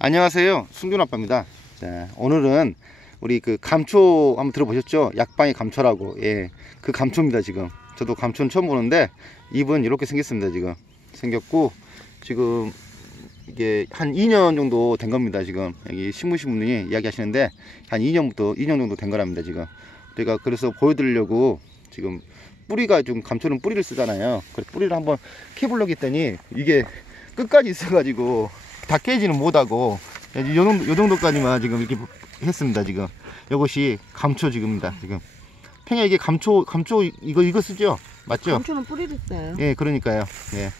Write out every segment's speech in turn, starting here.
안녕하세요. 승준 아빠입니다. 자, 오늘은 우리 그 감초 한번 들어보셨죠? 약방의 감초라고. 예. 그 감초입니다, 지금. 저도 감초는 처음 보는데 잎은 이렇게 생겼습니다, 지금. 생겼고 지금 이게 한 2년 정도 된 겁니다, 지금. 여기 신무신 분이 이야기 하시는데 한 2년부터 2년 정도 된 거랍니다, 지금. 제가 그래서 보여드리려고 지금 뿌리가 좀 감초는 뿌리를 쓰잖아요. 그래서 뿌리를 한번 캐보려고 했더니 이게 끝까지 있어가지고 다 깨지는 못하고 요 정도, 요 정도까지만 지금 이렇게 했습니다 지금. 이것이 감초 지금입니다 지금. 팽야 이게 감초 감초 이거 이거 쓰죠? 맞죠? 감초는 뿌리를 써요. 예 그러니까요. 예.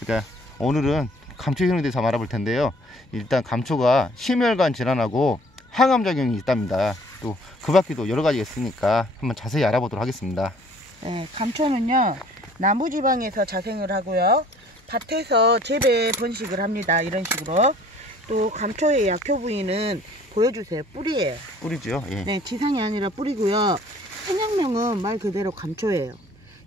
그러니까 오늘은 감초 효능에 대해서 알아볼 텐데요. 일단 감초가 심혈관 질환하고 항암 작용이 있답니다. 또 그 밖에도 여러 가지가 있으니까 한번 자세히 알아보도록 하겠습니다. 네, 감초는요 나무 지방에서 자생을 하고요 밭에서 재배 번식을 합니다. 이런 식으로. 또 감초의 약효 부위는 보여주세요. 뿌리예요 뿌리죠? 예. 네 지상이 아니라 뿌리고요. 생명명은 말 그대로 감초예요.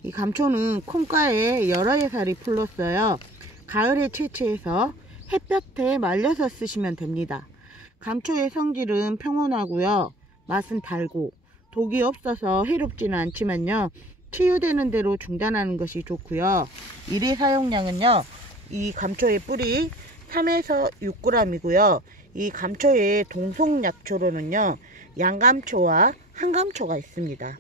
이 감초는 콩가에 여러 해살이 풀렀어요. 가을에 채취해서 햇볕에 말려서 쓰시면 됩니다. 감초의 성질은 평온하고요. 맛은 달고 독이 없어서 해롭지는 않지만요 치유되는 대로 중단하는 것이 좋고요 일회 사용량은요 이 감초의 뿌리 3에서 6g이고요 이 감초의 동송약초로는요 양감초와 한감초가 있습니다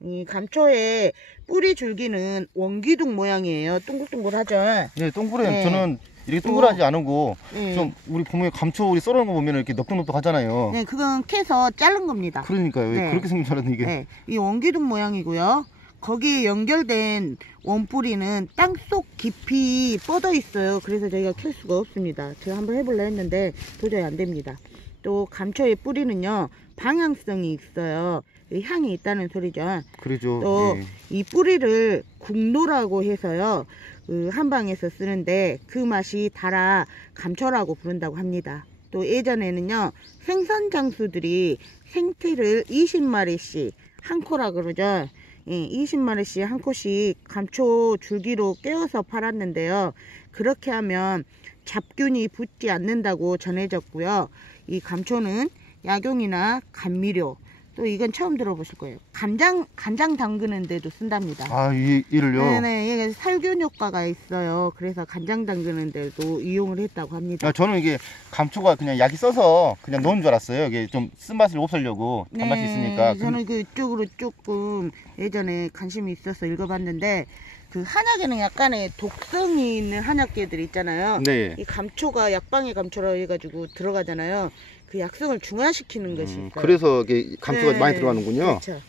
이 감초의 뿌리 줄기는 원기둥 모양이에요 둥글둥글하죠 예, 동그래요. 네. 저는 이렇게 동그라지 않고 네. 좀 우리 보면 감초 우리 썰어놓은 거 보면 이렇게 넉넉넉하잖아요. 네 그건 캐서 자른 겁니다 그러니까요. 네. 그렇게 생긴 줄 알았는데 이게. 네, 이 원기둥 모양이고요. 거기에 연결된 원뿌리는 땅속 깊이 뻗어 있어요. 그래서 저희가 캘 수가 없습니다. 제가 한번 해볼라 했는데 도저히 안 됩니다. 또 감초의 뿌리는요, 방향성이 있어요. 이 향이 있다는 소리죠. 그러죠. 또 예. 이 뿌리를 국노라고 해서요, 그 한방에서 쓰는데 그 맛이 달아 감초라고 부른다고 합니다. 또 예전에는요, 생선 장수들이 생태를 20마리씩 한 코라 그러죠. 예, 20마리씩 한 코씩 감초 줄기로 깨워서 팔았는데요. 그렇게 하면 잡균이 붙지 않는다고 전해졌고요. 이 감초는 약용이나 감미료, 또 이건 처음 들어보실 거예요. 간장, 간장 담그는 데도 쓴답니다. 아, 이, 이를요. 네네, 이게 살균 효과가 있어요. 그래서 간장 담그는 데도 이용을 했다고 합니다. 아, 저는 이게 감초가 그냥 약이 써서 그냥 넣은 줄 알았어요. 이게 좀 쓴맛을 없애려고 단맛이 있으니까. 네, 저는 그쪽으로 조금 예전에 관심이 있어서 읽어봤는데 그 한약에는 약간의 독성이 있는 한약계들 있잖아요. 네. 이 감초가 약방의 감초라고 해가지고 들어가잖아요. 그 약성을 중화시키는 것이. 음, 그래서 이게 감초가 네, 많이 들어가는군요. 그렇죠.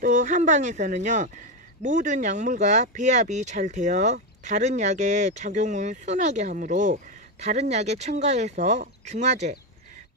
또 한방에서는요 모든 약물과 배합이 잘 되어 다른 약의 작용을 순하게 하므로 다른 약에 첨가해서 중화제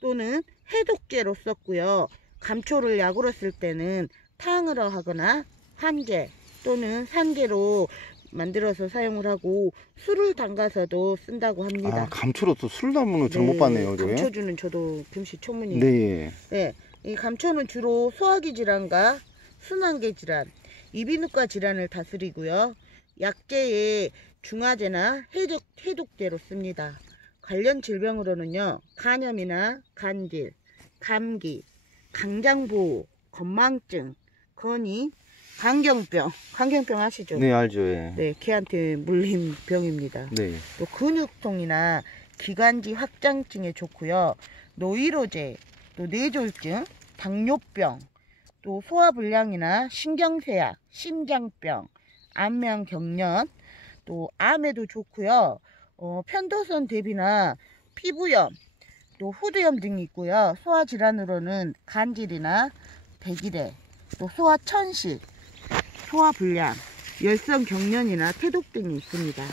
또는 해독제로 썼고요. 감초를 약으로 쓸 때는 탕으로 하거나 한제 또는 산계로 만들어서 사용을 하고 술을 담가서도 쓴다고 합니다. 아, 감초로 또술 담으면 저는 못 봤네요. 저게. 감초주는 저도 금시 초문이에요. 네. 네, 이 감초는 주로 소화기 질환과 순환계 질환, 이비인후과 질환을 다스리고요. 약재의 중화제나 해독, 해독제로 씁니다. 관련 질병으로는요. 간염이나 간질, 감기, 강장보호, 건망증, 건이, 강경병, 강경병 아시죠? 네, 알죠. 예. 네, 개한테 물린 병입니다. 네. 또 근육통이나 기관지 확장증에 좋고요. 노이로제, 또 뇌졸중, 당뇨병, 또 소화불량이나 신경쇠약, 심장병, 안면 경련, 또 암에도 좋고요. 어, 편도선 대비나 피부염, 또 후두염 등이 있고요. 소화질환으로는 간질이나 백일해, 또 소화천식, 소화불량, 열성 경련이나 태독 등이 있습니다.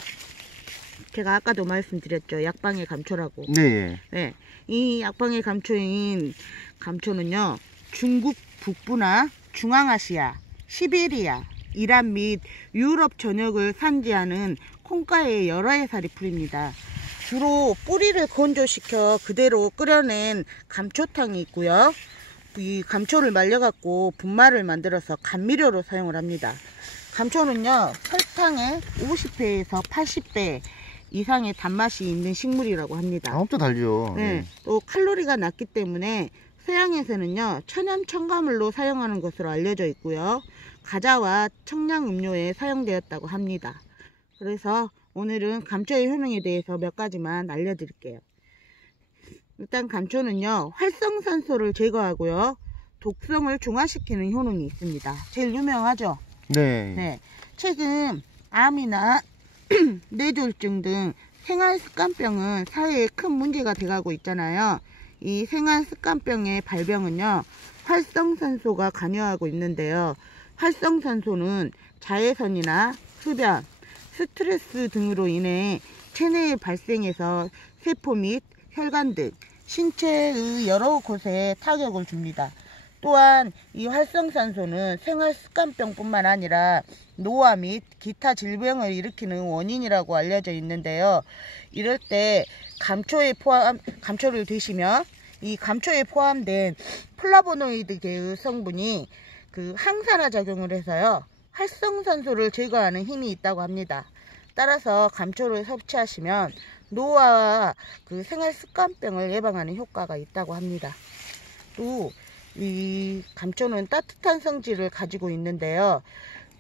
제가 아까도 말씀드렸죠. 약방의 감초라고. 네. 네. 이 약방의 감초인 감초는요. 중국 북부나 중앙아시아, 시베리아, 이란 및 유럽 전역을 산지하는 콩가의 여러 해살이 풀입니다. 주로 뿌리를 건조시켜 그대로 끓여낸 감초탕이 있고요. 이 감초를 말려갖고 분말을 만들어서 감미료로 사용을 합니다. 감초는요, 설탕의 50배에서 80배 이상의 단맛이 있는 식물이라고 합니다. 아, 엄청 달죠. 네, 또 칼로리가 낮기 때문에 서양에서는요 천연 첨가물로 사용하는 것으로 알려져 있고요 과자와 청량 음료에 사용되었다고 합니다. 그래서 오늘은 감초의 효능에 대해서 몇 가지만 알려드릴게요. 일단 감초는요 활성산소를 제거하고요 독성을 중화시키는 효능이 있습니다. 제일 유명하죠. 네. 네, 최근 암이나 뇌졸중 등 생활 습관병은 사회에 큰 문제가 돼가고 있잖아요. 이 생활 습관병의 발병은요, 활성산소가 관여하고 있는데요. 활성산소는 자외선이나 흡연, 스트레스 등으로 인해 체내에 발생해서 세포 및 혈관 등 신체의 여러 곳에 타격을 줍니다. 또한 이 활성산소는 생활 습관병뿐만 아니라 노화 및 기타 질병을 일으키는 원인이라고 알려져 있는데요. 이럴 때 감초에 포함 감초를 드시면 이 감초에 포함된 플라보노이드 계의 성분이 그 항산화 작용을 해서요. 활성산소를 제거하는 힘이 있다고 합니다. 따라서 감초를 섭취하시면 노화와 그 생활 습관병을 예방하는 효과가 있다고 합니다. 또 이 감초는 따뜻한 성질을 가지고 있는데요.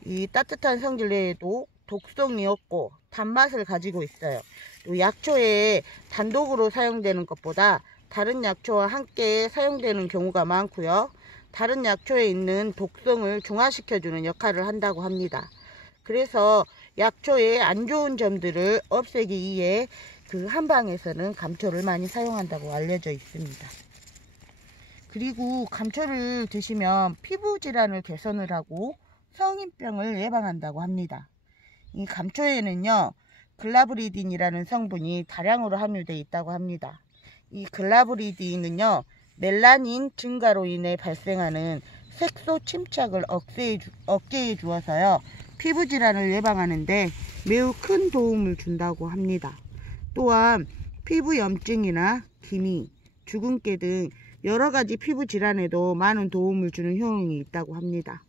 이 따뜻한 성질 외에도 독성이 없고 단맛을 가지고 있어요. 또 약초에 단독으로 사용되는 것보다 다른 약초와 함께 사용되는 경우가 많고요. 다른 약초에 있는 독성을 중화시켜주는 역할을 한다고 합니다. 그래서 약초의 안 좋은 점들을 없애기 위해 그 한방에서는 감초를 많이 사용한다고 알려져 있습니다. 그리고 감초를 드시면 피부 질환을 개선을 하고 성인병을 예방한다고 합니다. 이 감초에는요, 글라브리딘이라는 성분이 다량으로 함유되어 있다고 합니다. 이 글라브리딘은요, 멜라닌 증가로 인해 발생하는 색소 침착을 억제해, 주, 억제해 주어서요, 피부 질환을 예방하는데 매우 큰 도움을 준다고 합니다. 또한 피부 염증이나 기미, 주근깨 등 여러 가지 피부 질환에도 많은 도움을 주는 효능이 있다고 합니다.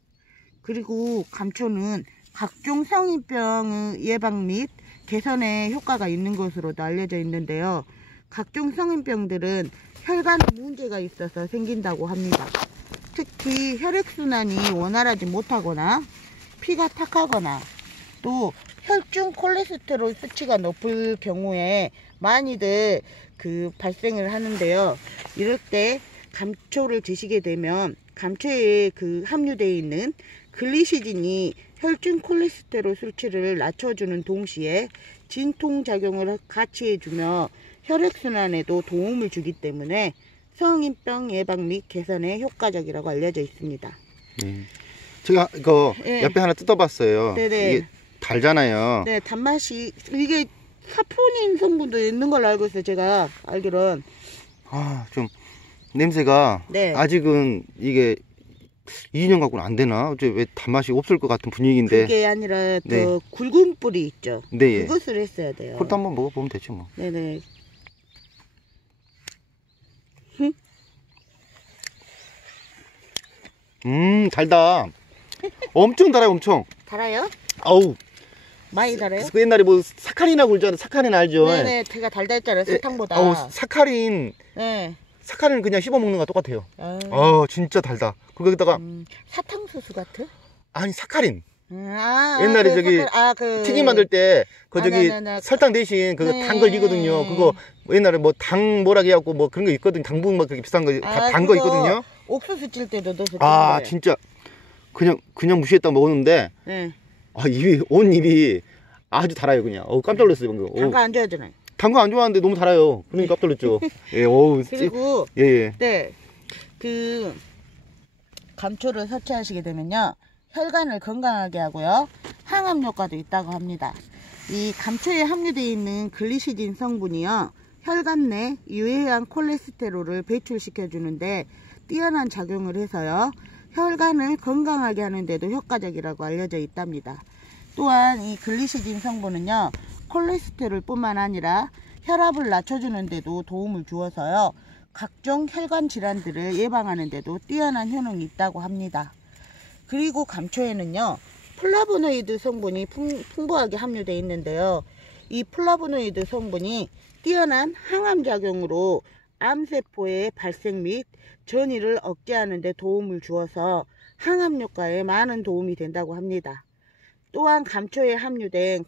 그리고 감초는 각종 성인병의 예방 및 개선에 효과가 있는 것으로도 알려져 있는데요. 각종 성인병들은 혈관에 문제가 있어서 생긴다고 합니다. 특히 혈액순환이 원활하지 못하거나 피가 탁하거나 또 혈중 콜레스테롤 수치가 높을 경우에 많이들 그 발생을 하는데요. 이럴 때 감초를 드시게 되면 감초에 그 함유되어 있는 글리시딘이 혈중 콜레스테롤 수치를 낮춰주는 동시에 진통 작용을 같이 해주며 혈액순환에도 도움을 주기 때문에 성인병 예방 및 개선에 효과적이라고 알려져 있습니다. 네. 제가 이거 네. 옆에 하나 뜯어봤어요. 네네. 이게 달잖아요. 네, 단맛이 이게 사포닌 성분도 있는 걸로 알고 있어요. 제가 알기론. 아, 좀 냄새가 네. 아직은 이게 2년 갖고는 안 되나? 어째 왜 단맛이 없을 것 같은 분위기인데. 그게 아니라 더 네. 굵은 뿌리 있죠. 네, 예. 그것을 했어야 돼요. 그것도 한번 먹어보면 되죠, 뭐. 네네. 음, 달다. 엄청 달아요, 엄청. 달아요? 아우, 많이 달아요? 그 옛날에 뭐 사카린이라고 그러잖아요. 사카린 알죠? 네네, 제가 달다 했잖아요. 예. 설탕보다. 아우, 사카린, 네. 사카린 그냥 씹어 먹는 거랑 똑같아요. 아, 아, 진짜 달다. 그리고 여기다가, 음, 사탕수수 같은? 아니, 사카린. 음, 아, 옛날에 그 저기 아, 그 튀김 만들 때, 그 아, 저기, 네, 네, 네. 설탕 대신 그 네. 단걸 이거든요. 그거 옛날에 뭐 당 뭐라 해갖고 뭐 그런 거 있거든. 당분 막 그렇게 비싼 거, 아, 단거 그거 있거든요. 옥수수 찔 때도 넣어서 아. 진짜. 그냥, 그냥 무시했다 먹었는데, 네. 아, 입이, 온 입이 아주 달아요, 그냥. 어우, 깜짝 놀랐어요, 방금. 어우, 단가 안 좋아하잖아요. 단 거 안 좋아하는데 너무 달아요. 그러니까 깜짝 놀랐죠. 예, 어우, 찌- 그리고 예, 예. 네, 그 감초를 섭취하시게 되면요 혈관을 건강하게 하고요 항암 효과도 있다고 합니다. 이 감초에 함유되어 있는 글리시딘 성분이요 혈관 내 유해한 콜레스테롤을 배출시켜 주는데 뛰어난 작용을 해서요 혈관을 건강하게 하는데도 효과적이라고 알려져 있답니다. 또한 이 글리시딘 성분은요 콜레스테롤 뿐만 아니라 혈압을 낮춰주는데도 도움을 주어서요 각종 혈관 질환들을 예방하는데도 뛰어난 효능이 있다고 합니다. 그리고 감초에는요 플라보노이드 성분이 풍, 풍부하게 함유되어 있는데요 이 플라보노이드 성분이 뛰어난 항암 작용으로 암세포의 발생 및 전이를 억제하는 데 도움을 주어서 항암 효과에 많은 도움이 된다고 합니다. 또한 감초에 함유된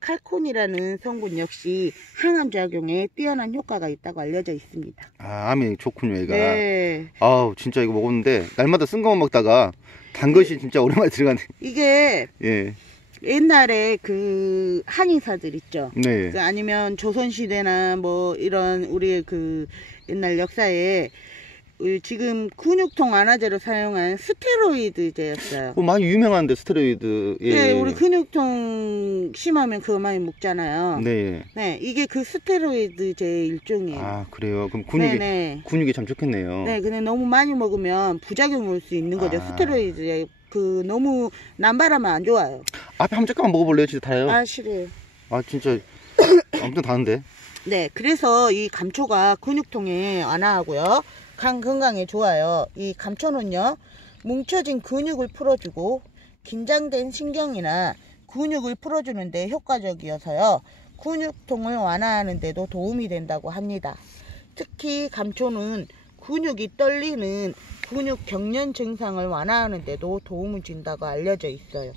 칼콘이라는 성분 역시 항암 작용에 뛰어난 효과가 있다고 알려져 있습니다. 아, 암이 좋군요, 얘가. 네. 아우, 진짜 이거 먹었는데, 날마다 쓴 것만 먹다가, 단 것이 진짜 오랜만에 들어가네. 이게 예. 옛날에 그 한의사들 있죠. 네. 그 아니면 조선시대나 뭐 이런 우리 그 옛날 역사에 그 지금 근육통 완화제로 사용한 스테로이드제였어요. 그거 많이 유명한데, 스테로이드. 예. 네, 우리 근육통 심하면 그거 많이 먹잖아요. 네. 네, 이게 그 스테로이드제 일종이에요. 아, 그래요. 그럼 근육이, 네네. 근육이 참 좋겠네요. 네, 근데 너무 많이 먹으면 부작용이 올수 있는 거죠. 아. 스테로이드제 그 너무 남발하면 안 좋아요. 앞에 한번 잠깐만 먹어볼래요? 진짜 달아요. 아, 싫어요. 아, 진짜. 엄청 다는데. 네, 그래서 이 감초가 근육통에 완화하고요. 간 건강에 좋아요. 이 감초는요, 뭉쳐진 근육을 풀어주고, 긴장된 신경이나 근육을 풀어주는데 효과적이어서요, 근육통을 완화하는데도 도움이 된다고 합니다. 특히 감초는 근육이 떨리는 근육 경련 증상을 완화하는 데도 도움을 준다고 알려져 있어요.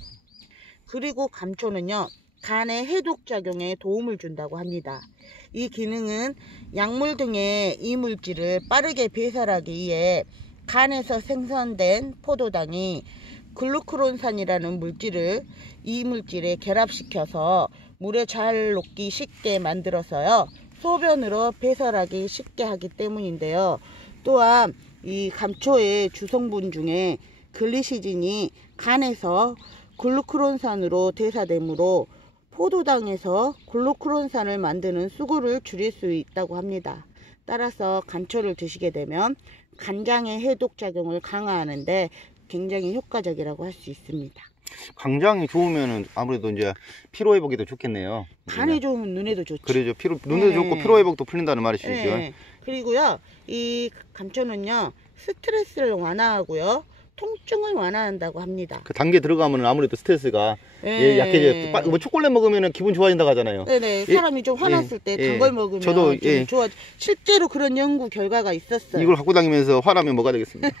그리고 감초는요, 간의 해독 작용에 도움을 준다고 합니다. 이 기능은 약물 등의 이물질을 빠르게 배설하기 위해 간에서 생산된 포도당이 글루크론산이라는 물질을 이 물질에 결합시켜서 물에 잘 녹기 쉽게 만들어서요. 소변으로 배설하기 쉽게 하기 때문인데요. 또한 이 감초의 주성분 중에 글리시진이 간에서 글루크론산으로 대사되므로 포도당에서 글루크론산을 만드는 수고를 줄일 수 있다고 합니다. 따라서 감초를 드시게 되면 간장의 해독 작용을 강화하는데 굉장히 효과적이라고 할 수 있습니다. 강장이 좋으면은 아무래도 이제 피로 회복에도 좋겠네요. 간에 좋으면 눈에도 좋죠. 그러죠. 피로 눈에도 네. 좋고 피로 회복도 풀린다는 말이시죠. 네. 그리고요, 이 감초는요, 스트레스를 완화하고요, 통증을 완화한다고 합니다. 그 단계 들어가면 아무래도 스트레스가 네. 예, 약해져요. 빠- 뭐 초콜릿 먹으면 기분 좋아진다고 하잖아요. 네네, 예, 사람이 좀 화났을 예, 때단 예. 걸 먹으면 저도, 좀 예. 좋아. 실제로 그런 연구 결과가 있었어요. 이걸 갖고 다니면서 화나면 뭐가 되겠습니다.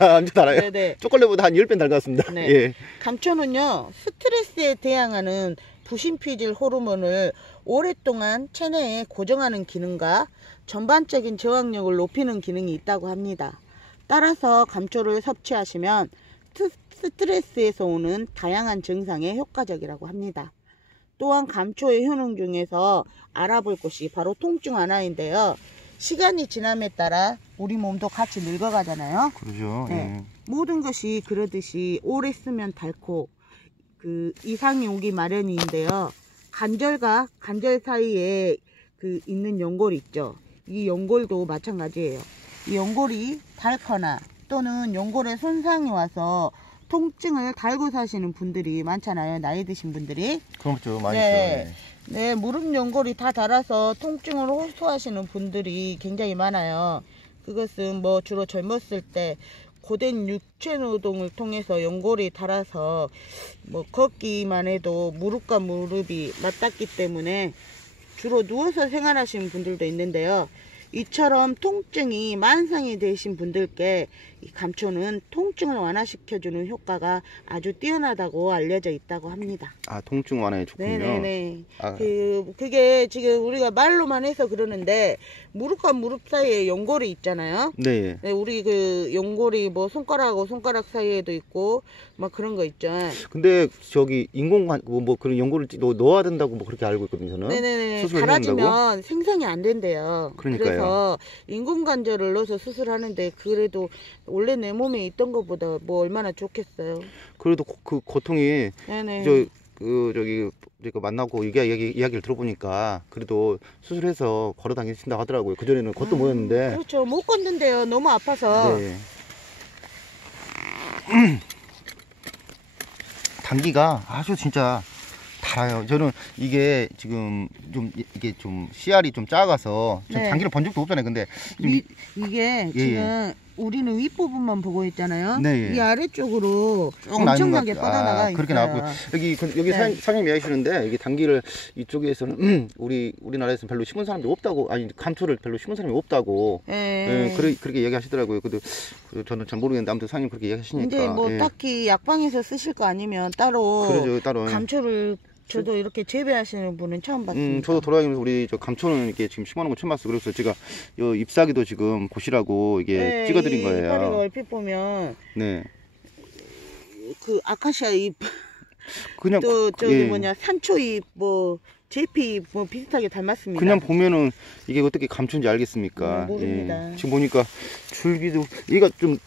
완전 달아요. 네네. 초콜릿보다 한 10배 달갔습니다. 네. 예. 감초는요, 스트레스에 대항하는 부신피질 호르몬을 오랫동안 체내에 고정하는 기능과 전반적인 저항력을 높이는 기능이 있다고 합니다. 따라서 감초를 섭취하시면 스- 스트레스에서 오는 다양한 증상에 효과적이라고 합니다. 또한 감초의 효능 중에서 알아볼 것이 바로 통증 완화인데요. 시간이 지남에 따라 우리 몸도 같이 늙어가잖아요. 그러죠. 네. 모든 것이 그러듯이 오래 쓰면 닳고 그 이상이 오기 마련인데요. 관절과 관절 사이에 그 있는 연골 있죠. 이 연골도 마찬가지예요. 이 연골이 닳거나 또는 연골에 손상이 와서 통증을 달고 사시는 분들이 많잖아요. 나이 드신 분들이. 예. 그렇죠. 많이 네. 있어요. 네, 무릎 연골이 다 닳아서 통증을 호소하시는 분들이 굉장히 많아요. 그것은 뭐 주로 젊었을 때 고된 육체 노동을 통해서 연골이 닳아서 뭐 걷기만 해도 무릎과 무릎이 맞닿기 때문에 주로 누워서 생활하시는 분들도 있는데요. 이처럼 통증이 만성이 되신 분들께 이 감초는 통증을 완화시켜주는 효과가 아주 뛰어나다고 알려져 있다고 합니다. 아, 통증 완화에 좋군요. 네네네. 아, 그, 그게 지금 우리가 말로만 해서 그러는데, 무릎과 무릎 사이에 연골이 있잖아요. 네. 네, 우리 그 연골이 뭐 손가락하고 손가락 사이에도 있고, 막 그런 거 있죠. 근데 저기 인공관 뭐, 뭐 그런 넣- 넣어야 된다고 뭐 그렇게 알고 있거든요. 저는. 네네네. 갈아지면 생성이 안 된대요. 그러니까요. 그래서 인공관절을 넣어서 수술하는데, 그래도 원래 내 몸에 있던 것보다 뭐 얼마나 좋겠어요. 그래도 고- 그 고통이 네네. 저 그 저기 제가 만나고 이야기, 이야기 이야기를 들어보니까 그래도 수술해서 걸어 다니신다 고 하더라고요. 그 전에는 겉도 모였는데. 그렇죠. 못 걷는데요. 너무 아파서. 네. 단기가 아주 진짜 달아요. 저는 이게 지금 좀 이- 이게 좀 씨알이 좀 작아서 전 네. 단기를 본 적도 없잖아요. 근데 좀 이, 이- 이게 예, 지금 우리는 윗부분만 보고 있잖아요. 네, 예. 이 아래쪽으로 엄청나게 것- 뻗어나가 아, 있어요. 그렇게 나왔고요. 여기 그- 여기 네. 사, 사장님 이야기하시는데 여기 단기를 이쪽에서는 음, 우리 우리나라에서는 별로 심은 사람들이 없다고 아니 감초를 별로 심은 사람이 없다고 예. 예, 그래, 그렇게 얘기하시더라고요. 근데 그 저는 잘 모르겠는데 아무튼 사장님 그렇게 얘기하시니까 이제 뭐 예. 딱히 약방에서 쓰실 거 아니면 따로 그러죠 따로 감초를 저도 이렇게 재배하시는 분은 처음 봤습니다. 음, 저도 돌아다니면서 우리 저 감초는 이렇게 지금 심어놓은 거 처음 봤어요. 그래서 제가 요 잎사귀도 지금 보시라고 이게 네, 찍어드린 이 이파리가 거예요. 얼핏 보면 네, 그 아카시아 잎, 그냥 또 저기 예. 뭐냐 산초 잎, 뭐 제피 잎뭐 비슷하게 닮았습니다. 그냥 보면은 이게 어떻게 감초인지 알겠습니까? 음, 모릅니다. 예. 지금 보니까 줄기도 얘가 좀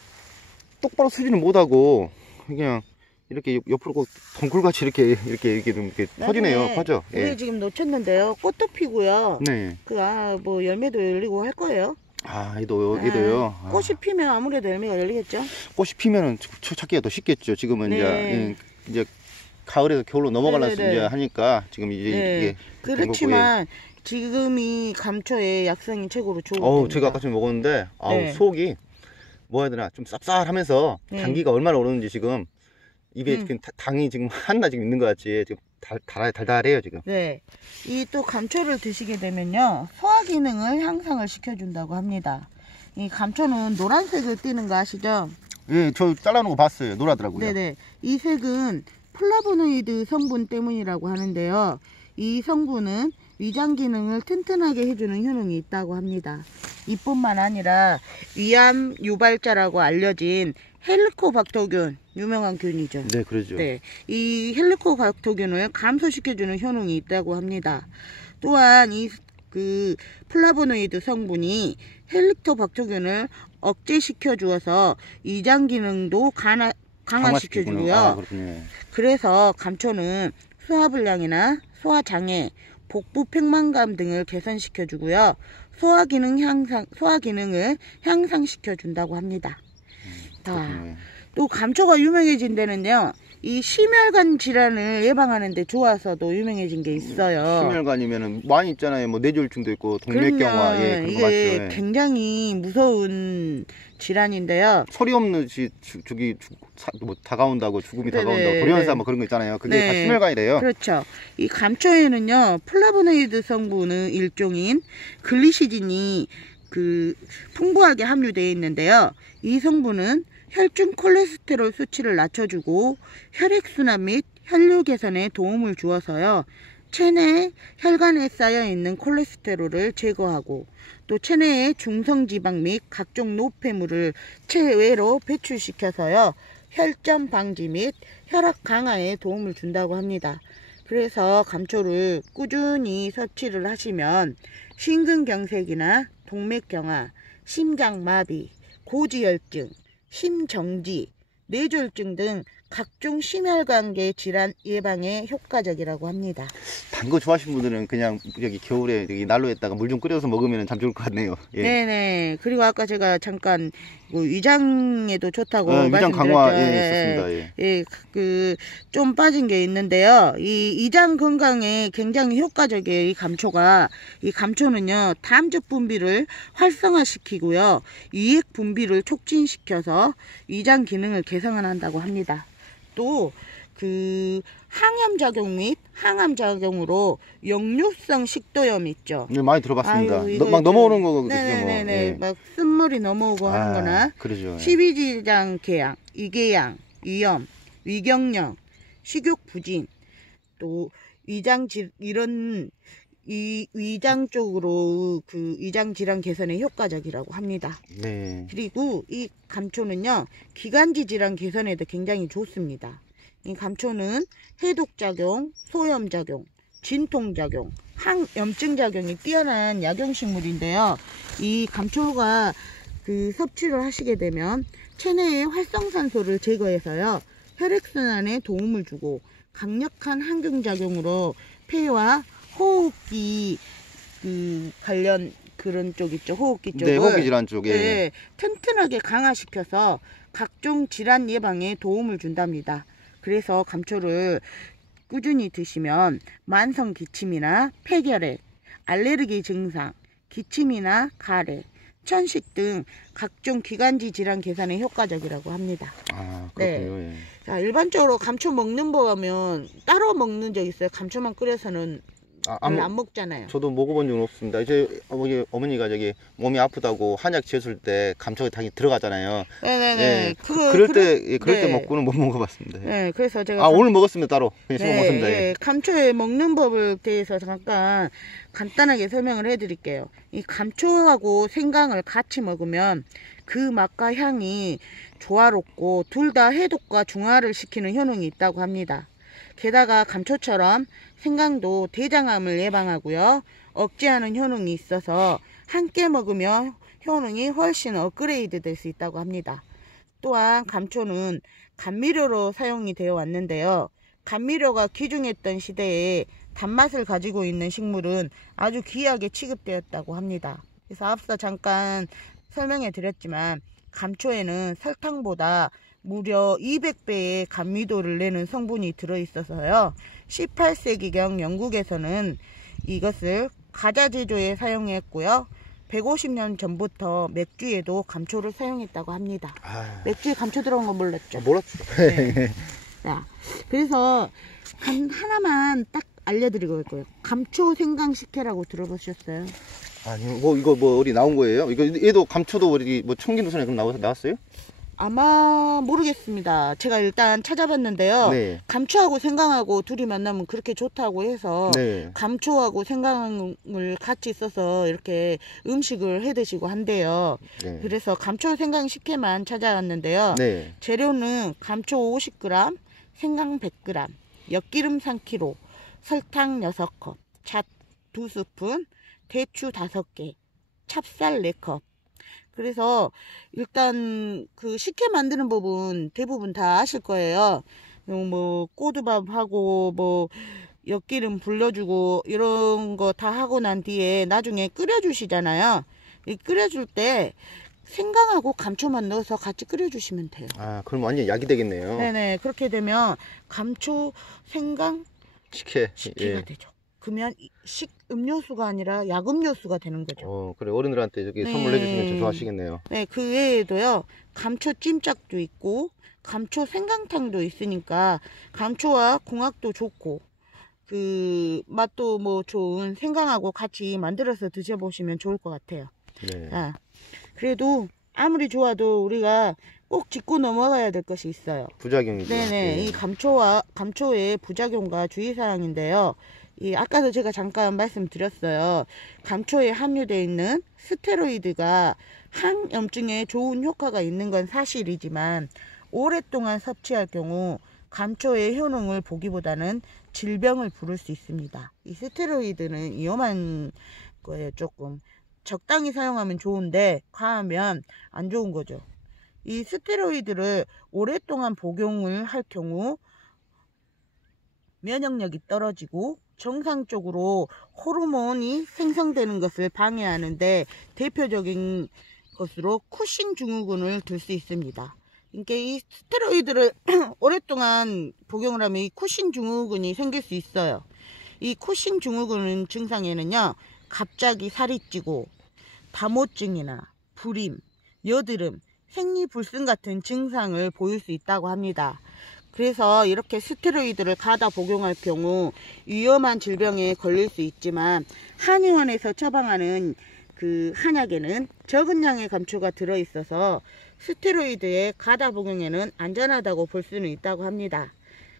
똑바로 서지는 못하고 그냥 이렇게 옆- 옆으로 꼭 덩굴같이 이렇게 이렇게 이렇게 좀 이렇게 퍼지네요. 나중에 퍼져. 우리 예. 지금 놓쳤는데요. 꽃도 피고요. 네. 그 아 뭐 열매도 열리고 할 거예요. 아, 얘도 얘도요. 아, 아, 꽃이 피면 아무래도 열매가 열리겠죠. 꽃이 피면은 쳐- 찾기가 더 쉽겠죠. 지금은 네. 이제 예, 이제 가을에서 겨울로 넘어가려서 네네네. 이제 하니까 지금 이제 네. 이게 그렇지만 지금이 감초의 약성이 최고로 좋은 때입니다. 제가 아까 좀 먹었는데 아우 네. 속이 뭐 해야 되나 좀 쌉쌀하면서 네. 당기가 얼마나 오르는지 지금 입에 음. 지금 다- 당이 지금 하나 지금 있는 것 같지 지금 달, 달, 달달해요 지금 네. 이 또 감초를 드시게 되면요. 소화 기능을 향상을 시켜준다고 합니다. 이 감초는 노란색을 띠는 거 아시죠? 예 저 잘라놓은 거 봤어요 노라더라고요 네네. 이 색은 플라보노이드 성분 때문이라고 하는데요. 이 성분은 위장 기능을 튼튼하게 해주는 효능이 있다고 합니다. 이뿐만 아니라 위암 유발자라고 알려진 헬리코박터균 유명한 균이죠. 네 그러죠 네, 이 헬리코박터균을 감소시켜주는 효능이 있다고 합니다. 또한 이 그 플라보노이드 성분이 헬리코박터균을 억제시켜 주어서 이장 기능도 강화, 강화시켜. 주고요. 아, 그래서 감초는 소화불량이나 소화장애, 복부 팽만감 등을 개선시켜 주고요. 소화 기능 향상 소화 기능을 향상시켜 준다고 합니다. 자, 그렇군요. 또 감초가 유명해진 데는요. 이 심혈관 질환을 예방하는데 좋아서도 유명해진 게 있어요. 심혈관이면은 많이 있잖아요 뭐 뇌졸중도 있고 동맥경화 예 그런 거 이게 예. 굉장히 무서운 질환인데요. 소리 없는 지 주, 죽이 주, 사, 뭐 다가온다고 죽음이 네네. 다가온다고 돌연사 뭐 그런 거 있잖아요 그게 다 네. 심혈관이래요 그렇죠. 이 감초에는요, 플라보노이드 성분은 일종인 글리시딘이 그 풍부하게 함유되어 있는데요. 이 성분은 혈중 콜레스테롤 수치를 낮춰주고 혈액순환 및 혈류 개선에 도움을 주어서요. 체내 혈관에 쌓여 있는 콜레스테롤을 제거하고 또 체내의 중성지방 및 각종 노폐물을 체외로 배출시켜서요. 혈점 방지 및 혈압 강화에 도움을 준다고 합니다. 그래서 감초를 꾸준히 섭취를 하시면 심근경색이나 동맥경화, 심장마비, 고지혈증, 심정지, 뇌졸중 등 각종 심혈관계 질환 예방에 효과적이라고 합니다. 단 거 좋아하시는 분들은 그냥 여기 겨울에 여기 난로에다가 물 좀 끓여서 먹으면 참 좋을 것 같네요. 예. 네네. 그리고 아까 제가 잠깐 뭐 위장에도 좋다고 어, 위장 강화 말씀드렸죠. 예, 예, 있었습니다. 예. 예, 그 좀 빠진 게 있는데요. 이 이장 건강에 굉장히 효과적이에요. 이 감초가 이 감초는요 담즙 분비를 활성화시키고요 이액 분비를 촉진시켜서 위장 기능을 개선한다고 합니다. 또그 항염 작용 및 항암 작용으로 역류성 식도염 있죠. 네, 많이 들어봤습니다. 아유, 너- 막 좀- 넘어오는 거 그죠 네네네네. 뭐. 예. 막 쓴물이 넘어오고 하는 거나 아, 그러죠. 예. 십이지장 궤양, 이궤양, 위염, 위경련, 식욕 부진, 또 위장 질 이런 이 위장 쪽으로 그 위장 질환 개선에 효과적이라고 합니다. 네. 그리고 이 감초는요 기관지 질환 개선에도 굉장히 좋습니다. 이 감초는 해독 작용, 소염 작용, 진통 작용, 항염증 작용이 뛰어난 약용식물인데요. 이 감초가 그 섭취를 하시게 되면 체내의 활성산소를 제거해서요 혈액순환에 도움을 주고 강력한 항균 작용으로 폐와 호흡기 그 관련 그런 쪽 있죠 호흡기 쪽을 네, 호흡기 질환 쪽에 네, 튼튼하게 강화시켜서 각종 질환 예방에 도움을 준답니다. 그래서 감초를 꾸준히 드시면 만성 기침이나 폐결핵, 알레르기 증상, 기침이나 가래, 합천식 등 각종 기관지 질환 개선에 효과적이라고 합니다. 아 네. 그렇군요. 예. 자, 일반적으로 감초 먹는 법 하면 따로 먹는 적 있어요. 감초만 끓여서는 아, 안, 안 먹잖아요. 저도 먹어본 적은 없습니다. 이제 어머니 어머니가 저기 몸이 아프다고 한약 지었을 때 감초가 당연히 들어가잖아요. 네네네. 예, 그, 그럴 그래- 때 예, 그럴 때 네. 먹고는 못 먹어봤습니다. 예. 네, 그래서 제가 아 감- 오늘 먹었습니다 따로. 그냥 지금 먹었습니다. 예. 예, 감초의 먹는 법을 대해서 잠깐 간단하게 설명을 해드릴게요. 이 감초하고 생강을 같이 먹으면 그 맛과 향이 조화롭고 둘 다 해독과 중화를 시키는 효능이 있다고 합니다. 게다가 감초처럼 생강도 대장암을 예방하고요. 억제하는 효능이 있어서 함께 먹으면 효능이 훨씬 업그레이드 될 수 있다고 합니다. 또한 감초는 감미료로 사용이 되어 왔는데요. 감미료가 귀중했던 시대에 단맛을 가지고 있는 식물은 아주 귀하게 취급되었다고 합니다. 그래서 앞서 잠깐 설명해 드렸지만 감초에는 설탕보다 무려 200배의 감미도를 내는 성분이 들어있어서요. 18세기경 영국에서는 이것을 과자 제조에 사용했고요. 150년 전부터 맥주에도 감초를 사용했다고 합니다. 아, 맥주에 감초 들어간 거 몰랐죠? 몰랐죠. 네. 자, 그래서 한 하나만 딱 알려드리고 있고요. 감초 생강 식혜라고 들어보셨어요? 아니 뭐 이거 뭐 어디 나온 거예요? 이거 얘도 감초도 어디 뭐 청기누선에 그럼 나와 나왔어요? 아마 모르겠습니다. 제가 일단 찾아봤는데요. 네. 감초하고 생강하고 둘이 만나면 그렇게 좋다고 해서 네. 감초하고 생강을 같이 써서 이렇게 음식을 해 드시고 한대요. 네. 그래서 감초 생강 식혜만 찾아왔는데요. 네. 재료는 감초 50g, 생강 100g, 엿기름 3kg, 설탕 6컵, 잣 2스푼, 대추 5개, 찹쌀 4컵. 그래서 일단 그 식혜 만드는 법은 대부분 다 아실 거예요. 어, 뭐 꼬두밥하고 뭐 엿기름 불려주고 이런 거 다 하고 난 뒤에 나중에 끓여주시잖아요. 이 끓여줄 때 생강하고 감초만 넣어서 같이 끓여주시면 돼요. 아 그럼 완전 약이 되겠네요. 네네 그렇게 되면 감초 생강 식혜. 식혜가 예. 되죠. 그러면 이식 음료수가 아니라 약 음료수가 되는 거죠. 어 그래 어른들한테 이렇게 네. 선물해 주시면 좀 좋아하시겠네요. 네, 그 외에도요, 감초 찜짝도 있고, 감초 생강탕도 있으니까, 감초와 궁합도 좋고, 그, 맛도 뭐 좋은 생강하고 같이 만들어서 드셔보시면 좋을 것 같아요. 네. 자, 그래도 아무리 좋아도 우리가 꼭 짚고 넘어가야 될 것이 있어요. 부작용이죠. 네네, 예. 이 감초와, 감초의 부작용과 주의사항인데요. 이, 아까도 제가 잠깐 말씀드렸어요. 감초에 함유되어 있는 스테로이드가 항염증에 좋은 효과가 있는 건 사실이지만, 오랫동안 섭취할 경우 감초의 효능을 보기보다는 질병을 부를 수 있습니다. 이 스테로이드는 위험한 거예요, 조금. 적당히 사용하면 좋은데, 과하면 안 좋은 거죠. 이 스테로이드를 오랫동안 복용을 할 경우 면역력이 떨어지고 정상적으로 호르몬이 생성되는 것을 방해하는데 대표적인 것으로 쿠신 증후군을 들 수 있습니다. 그러니까 이 스테로이드를 오랫동안 복용을 하면 이 쿠신 증후군이 생길 수 있어요. 이 쿠신 증후군 증상에는요, 갑자기 살이 찌고 다모증이나 불임, 여드름, 생리불순 같은 증상을 보일 수 있다고 합니다. 그래서 이렇게 스테로이드를 가다 복용할 경우 위험한 질병에 걸릴 수 있지만 한의원에서 처방하는 그 한약에는 적은 양의 감초가 들어있어서 스테로이드의 가다 복용에는 안전하다고 볼 수는 있다고 합니다.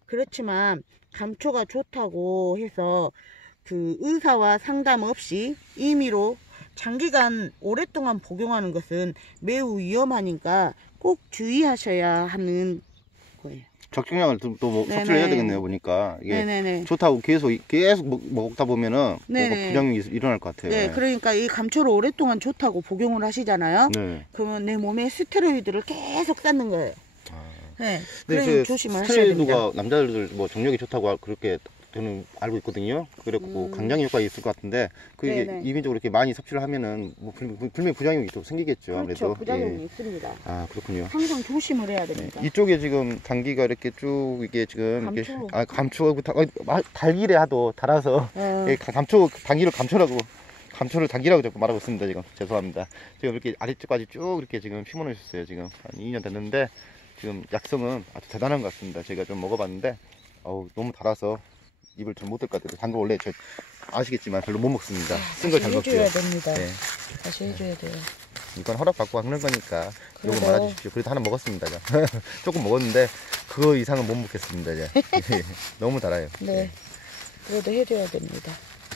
그렇지만 감초가 좋다고 해서 그 의사와 상담 없이 임의로 장기간 오랫동안 복용하는 것은 매우 위험하니까 꼭 주의하셔야 하는 거예요. 적정량을 또, 또 뭐. 섭취를 해야 되겠네요 보니까 이게 네네네. 좋다고 계속 계속 먹, 먹다 보면은 네네. 뭔가 부작용이 있- 일어날 것 같아요. 네, 그러니까 이 감초를 오랫동안 좋다고 복용을 하시잖아요. 네. 그러면 내 몸에 스테로이드를 계속 쌓는 거예요. 아. 네, 근데 그러니 그 조심하셔야 됩니다. 스테로이드가 남자들 뭐 정력이 좋다고 하- 그렇게 저는 알고 있거든요. 그래갖고 음. 강장이 효과 있을 것 같은데 그 네네. 이민적으로 이렇게 많이 섭취를 하면은 뭐 불- 불- 분명히 부작용이 또 생기겠죠. 그렇죠, 아무래도. 부작용이 예. 있습니다. 아 그렇군요. 항상 조심을 해야 됩니다. 이쪽에 지금 단기가 이렇게 쭉 이게 지금 이렇게 감초. 아 감초가 다- 어, 마- 달기래 하도 달아서 어, 예, 가- 감초 단기를 감초라고 감초를 당기라고 자꾸 말하고 있습니다 지금 죄송합니다 지금 이렇게 아래쪽까지 쭉 이렇게 지금 심어 놓으셨어요 지금 한 2년 됐는데 지금 약성은 아주 대단한 것 같습니다 제가 좀 먹어봤는데 어우 너무 달아서 입을 좀못들것 같아요 단거 원래 저 아시겠지만 별로 못 먹습니다 쓴 걸 잘 먹고요 해줘야 됩니다. 네. 다시 해줘야 돼요. 이건 허락받고 하는 거니까 요거 그래도- 말아주십시오 그래도 하나 먹었습니다 저. 조금 먹었는데 그거 이상은 못 먹겠습니다 이제 너무 달아요 네. 그래도 해줘야 됩니다.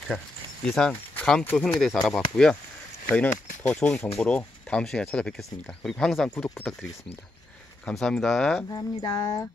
자, 이상 감초 효능에 대해서 알아봤고요. 저희는 더 좋은 정보로 다음 시간에 찾아뵙겠습니다. 그리고 항상 구독 부탁드리겠습니다. 감사합니다. 감사합니다.